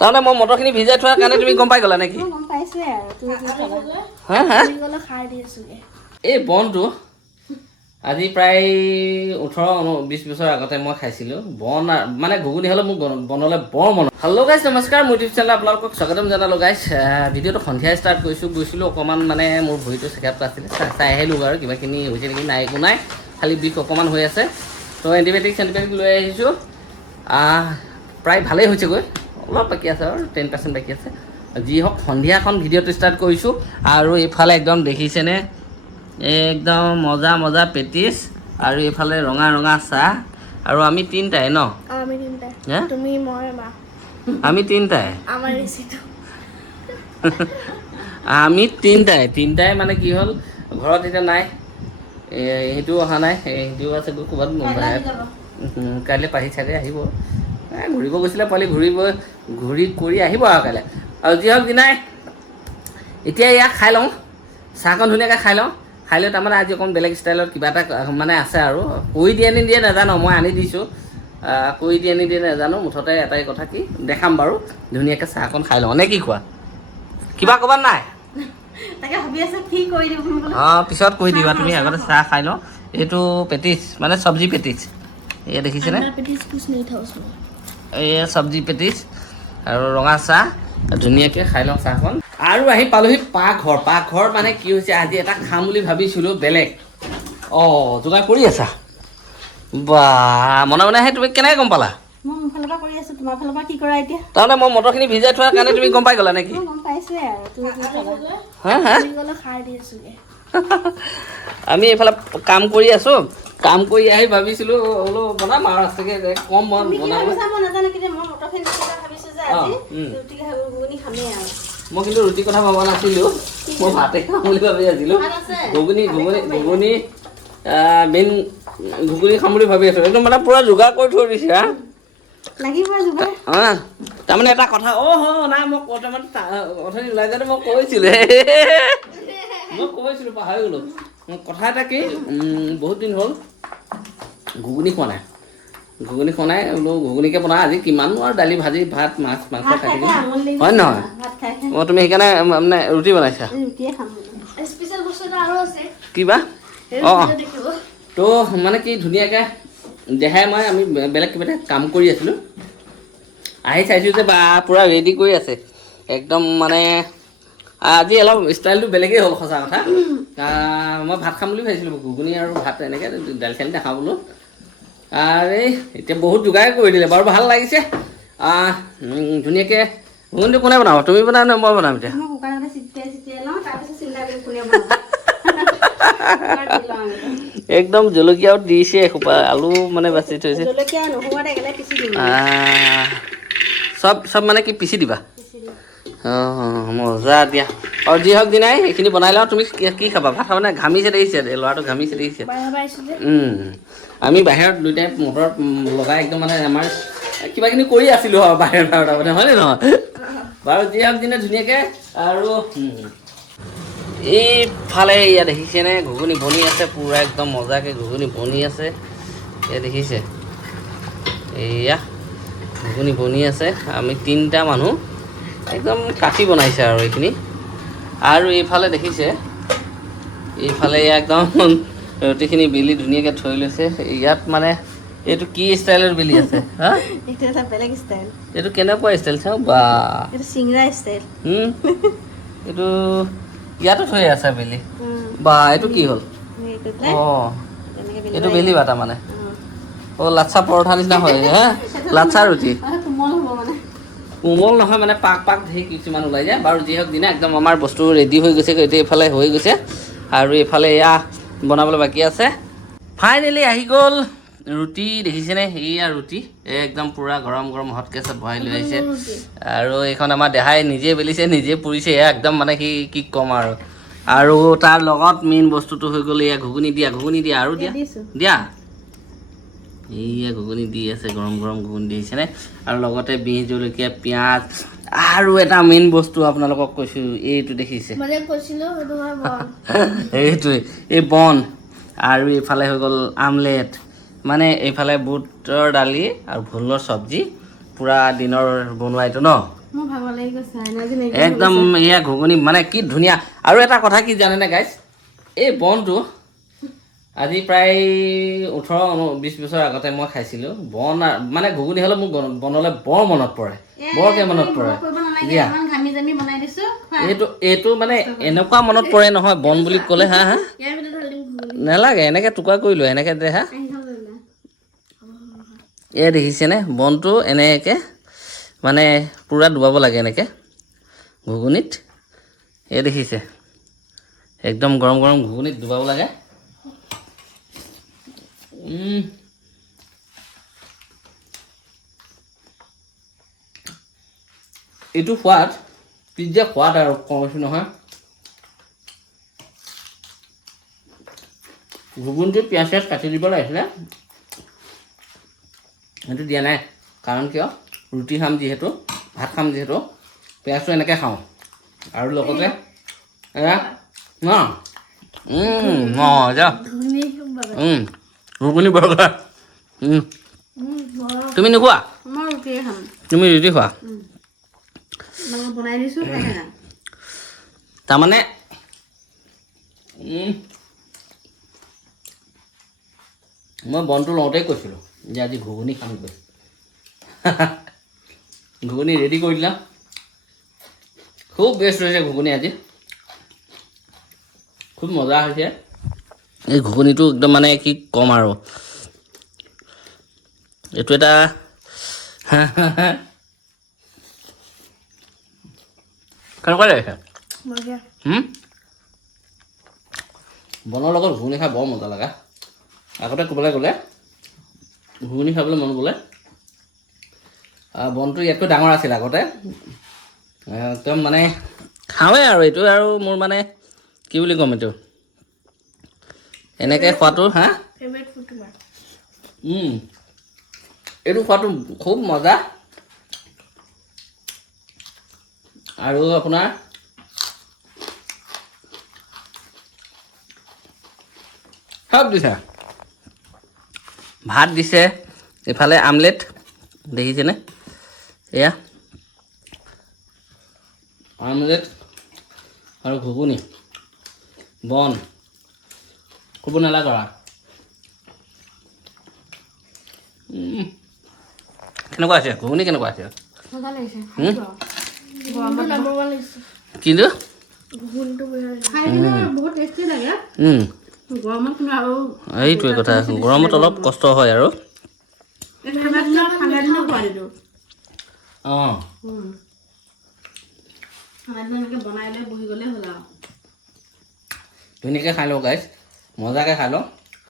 তাৰমানে মই মটৰখিনি ভিজাই থোৱাৰ কাৰণে তুমি গম পাই গ'লা নেকি? এই বনটো আজি প্ৰায় 18-20 বছৰ আগতে মই খাইছিলোঁ। বন মানে ঘুগুনি হ'লে মোক বনলৈ বৰ মন। হেল্ল' গাইছ, নমস্কাৰ। মোৰ ইউটিউব চেনেল আপোনালোকক স্বাগতম জনালোঁ গাইছ। ভিডিঅ'টো সন্ধিয়া ষ্টাৰ্ট গৈছিলোঁ অকণমান মানে মোৰ ভৰিটো চেকআপ আছিলে, চাই আহিলোঁ আৰু কিবাখিনি হৈছে নেকি, নাই একো নাই, খালি বিষ অকণমান হৈ আছে। তো এণ্টিবায়'টিক লৈ আহিছোঁ। প্ৰায় ভালেই হৈছেগৈ, অলপ বাকী আছে আৰু 10% বাকী আছে। যি হওক সন্ধিয়াখন ভিডিঅ'টো ষ্টাৰ্ট কৰিছোঁ। আৰু এইফালে একদম দেখিছেনে, একদম মজা মজা পেটিছ, আৰু এইফালে ৰঙা ৰঙা চাহ, আৰু আমি তিনিটাই ন? আমি তিনিটাই আমি তিনিটাই মানে কি হ'ল, ঘৰত এতিয়া নাই, সেইটোও অহা নাই, সেইটোও আছে ক'ৰবাত কাইলৈ পাহি চাগে আহিব। ঘূৰিব গৈছিলে পোৱালি, ঘূৰি কৰি আহিব আৰু কাইলৈ। আৰু যি হওক দিনাই এতিয়া ইয়াক খাই লওঁ, চাহকণ ধুনীয়াকৈ খাই লওঁ। খাই লৈ তাৰমানে আজি অকণ বেলেগ ষ্টাইলত কিবা এটা মানে আছে আৰু কৰি দিয়ে নিদিয়ে নাজানো, মই আনি দিছোঁ। কৰি দিয়ে নিদিয়ে নাজানো, মুঠতে এটাই কথা কি দেখাম বাৰু, ধুনীয়াকৈ চাহকণ খাই লওঁ নে কি কোৱা? কিবা ক'বাত নাই? পিছত কৈ দিবা, তুমি আগতে চাহ খাই লওঁ। এইটো পেটিছ মানে চব্জি পেটিছ, এয়া দেখিছেনে? এই চব্জি পেটিছ আৰু ৰঙা চাহ, ধুনীয়াকৈ খাই লওঁ চাহখন। আৰু আহি পালোহি পাকঘৰ মানে কি হৈছে, আজি এটা খাম বুলি ভাবিছিলোঁ বেলেগ। যোগাৰ কৰি আছা বা, মনে মনে তুমি কেনেকৈ গম পালা? তাৰমানে মই মটৰখিনি ভিজাই থোৱাৰ কাৰণে তুমি গম পাই গ'লা নেকি? আমি এইফালে কাম কৰি আছোঁ, কাম কৰি আহি ভাবিছিলোঁ বোলো বনাম আৰু আছেগে কম বনাব। মই কিন্তু ৰুটিৰ কথা ভবা নাছিলোঁ, মই ভাতে খাম বুলি ভাবি আছিলোঁ। ঘুগুনি মেইন ঘুগুনি খাম বুলি ভাবি আছোঁ। একদম মানে পূৰা যোগাৰ কৰি থৈ দিছে। তাৰমানে এটা কথা, নাই মই অথনি ওলাই যাওঁতে মই কৈছিলোঁ পাহৰি গ'লোঁ। কথা এটা কি, বহুত দিন হ'ল ঘুগুনি খোৱা নাই বোলো, ঘুগুনিকে বনাওঁ আজি। কিমাননো আৰু দালি ভাজি ভাত মাছ মাংস খাই থাকিম, হয় নহয়? তুমি সেইকাৰণে মানে ৰুটি বনাইছা? কিবা তো মানে কি ধুনীয়াকৈ দেহাই আমি বেলেগ কিবা এটা কাম কৰি আছিলোঁ, আহি চাইছোঁ যে বা পূৰা ৰেডি কৰি আছে একদম। মানে আজি অলপ ষ্টাইলটো বেলেগেই হ'ল সঁচা কথা। মই ভাত খাম বুলি ভাবিছিলোঁ, ঘুগুনি আৰু ভাত এনেকৈ দালি চালি নাখাওঁ বোলো। এতিয়া বহুত যোগাৰ কৰি দিলে বাৰু, ভাল লাগিছে। ধুনীয়াকৈ ঘুগুনিটো কোনে বনাব, তুমি বনাবা নে মই বনাম? এতিয়া একদম জলকীয়াও দিছে এসোপা, আলু মানে বাচি থৈছে, চব মানে কি পিচি দিবা? মজা দিয়া। আৰু যি হওক দিনাই এইখিনি বনাই লওঁ। তুমি কি খাবা? ভাত খাবা নে? ঘামিছে দেখিছে, ল'ৰাটো ঘামিছে দেখিছে। আমি বাহিৰত দুইটাই মটৰ লগাই একদম মানে আমাৰ কিবাকিনি কৰি আছিলোঁ আৰু বাহিৰত তাৰমানে, হয়নে নহয়? বাৰু যি হওক দিনে ধুনীয়াকৈ। আৰু এইফালে ইয়াত দেখিছেনে, ঘুগুনি বনি আছে পূৰা একদম মজাকৈ ঘুগুনি বনি আছে। এয়া দেখিছে, এয়া ঘুগুনি বনি আছে। আমি তিনিটা মানুহ একদম কাটি বনাইছে আৰু এইখিনি। আৰু এইফালে দেখিছে, এইফালে একদম ৰুটিখিনি বেলি ধুনীয়াকৈ থৈ লৈছে। ইয়াত মানে এইটো কি ষ্টাইলৰ বেলি আছে? এইটো কেনেকুৱা ষ্টাইল চাওঁ বা, এইটো ইয়াতো থৈ আছে বেলি বা। এইটো কি হ'ল? এইটো বেলি বাটা মানে লাচ্ছা পৰঠা নিচিনা হয়। লাচ্ছা ৰুটি কোমল নহয় মানে, পাক ধেৰ কিছুমান ওলাই যায়। বাৰু যি হওক দিনা একদম আমাৰ বস্তু ৰেডি হৈ গৈছে, এতিয়া এইফালে হৈ গৈছে। আৰু এইফালে এয়া বনাবলৈ বাকী আছে। ফাইনেলি আহি গ'ল ৰুটি, দেখিছেনে? এয়া ৰুটি একদম পূৰা গৰম গৰম হটকেছত ভৰাই লৈ আহিছে। আৰু এইখন আমাৰ দেহাই নিজে বেলিছে, নিজে পুৰিছে, একদম মানে কি ক'ম আৰু তাৰ লগত মেইন বস্তুটো হৈ গ'ল এয়া ঘুগুনি দিয়া আৰু দিয়া এইয়া ঘুগুনি দি আছে, গৰম গৰম ঘুগুনি দিছেনে? আৰু লগতে বিহ জলকীয়া পিঁয়াজ, আৰু এটা মেইন বস্তু আপোনালোকক কৈছোঁ, এইটো দেখিছে? এইটোৱে এই বন। আৰু এইফালে হৈ গ'ল আমলেট, মানে এইফালে বুটৰ দালি আৰু ভোলৰ চব্জি, পুৰা দিনৰ বনোৱা এইটো ন মোৰ ভাগৰ লাগি গৈছে একদম এয়া ঘুগুনি মানে কি ধুনীয়া আৰু এটা কথা কি জানেনে গাইজ এই বনটো আজি প্ৰায় 18-20 বছৰ আগতে মই খাইছিলোঁ বন মানে ঘুগুনি হ'লে মোক বনলৈ বৰ মনত পৰে বৰকৈ মনত পৰে এইটো মানে এনেকুৱা মনত পৰে নহয় বন বুলি ক'লে হা নালাগে এনেকৈ টুকুৰা কৰি লোৱা এনেকৈ দে হা এয়া দেখিছেনে বনটো এনেকৈ মানে পূৰা ডুবাব লাগে এনেকৈ ঘুগুনিত এই দেখিছে একদম গৰম গৰম ঘুগুনিত ডুবাব লাগে এইটো সোৱাদ কি যে সোৱাদ আৰু কমছো নহয় ঘুগুনিটোত পিঁয়াজ চিয়াজ কাটি দিব লাগিছিলে সেইটো দিয়া নাই কাৰণ কিয় ৰুটি খাম যিহেতু ভাত খাম যিহেতু পিঁয়াজটো এনেকৈ খাওঁ আৰু লগতে এয়া ন ঘুগুনি বৰগা তুমি নোখোৱা তুমি ৰুটি খোৱা তাৰমানে মই বনটো লওঁতেই কৈছিলোঁ যে আজি ঘুগুনি খাম গৈ ঘুগুনি ৰেডি কৰি দিলা খুব বেষ্ট হৈছে ঘুগুনি আজি খুব মজা হৈছে এই ঘুগুনিটো একদম মানে কি ক'ম আৰু এইটো এটা কেনেকুৱা লাগিছে বনৰ লগত ঘুগুনি খাই বৰ মজা লগা আগতে ক'বলৈ গ'লে ঘুগুনি খাবলৈ মন গ'লে বনটো ইয়াতকৈ ডাঙৰ আছিল আগতে একদম মানে খাওঁৱেই আৰু এইটো আৰু মোৰ মানে কি বুলি ক'ম এইটো এনেকৈ খোৱাটো হা এইটো খোৱাটো খুব মজা আৰু আপোনাৰ চব দিছে ভাত দিছে এফালে আমলেট দেখিছেনে এয়া আমলেট আৰু ঘুগুনি বন ক'ব নালাগে কেনেকুৱা আছে ঘুগুনি কেনেকুৱা আছে কিন্তু এইটোৱে কথা গৰমত অলপ কষ্ট হয় আৰু ধুনীয়াকৈ খাই লওঁ গাইজ মজাকৈ খাই লওঁ